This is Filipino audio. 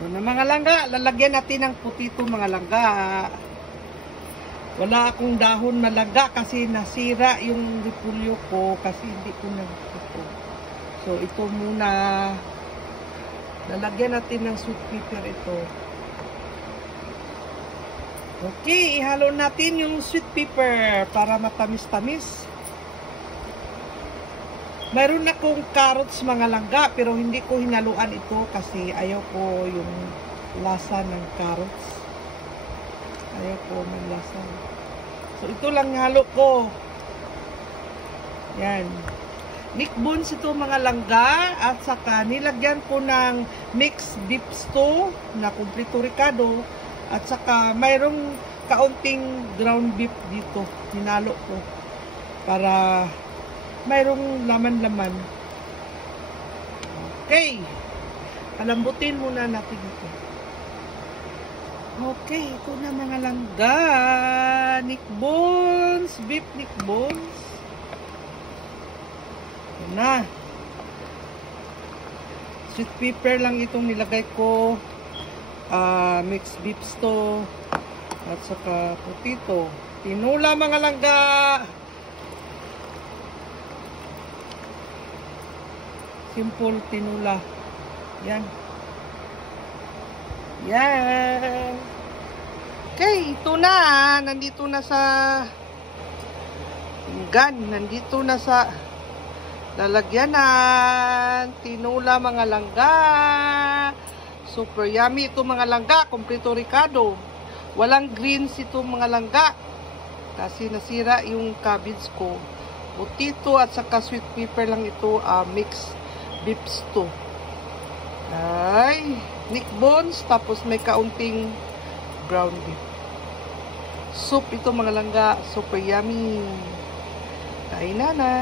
Yun na mga langga, lalagyan natin ng putito mga langga. Wala akong dahon na langga kasi nasira yung repolyo ko kasi hindi ko nagputo. So ito muna, lalagyan natin ng sweet pepper ito. Okay, ihalo natin yung sweet pepper para matamis-tamis. Mayroon akong carrots mga langga pero hindi ko hinaluan ito kasi ayaw ko yung lasa ng carrots. Ayaw ko ng lasa. So ito lang halo ko. Yan. Nick bones ito mga langga at saka nilagyan ko ng mixed beef stew na kumpleto ricado at saka mayroong kaunting ground beef dito. Hinalo ko para mayroong laman-laman. Okay. Palambutin muna natin ito. Okay, ito na mga langga. Nick bones. Beef nick bones. Ito na. Sweet pepper lang itong nilagay ko. Mixed beef stew. At saka putito. Tinula mga langga. Simple tinula. Yan. Yan. Okay, ito na. Nandito na sa pinggan. Nandito na sa lalagyanan. Tinula mga langga. Super yummy ito mga langga. Kompleto ricado. Walang greens ito mga langga. Kasi nasira yung cabbage ko. Putito at saka sweet pepper lang ito. Mix beef stew. Ay, nick bones, tapos may kaunting ground beef. Soup ito mga langga, super yummy. Kain na na.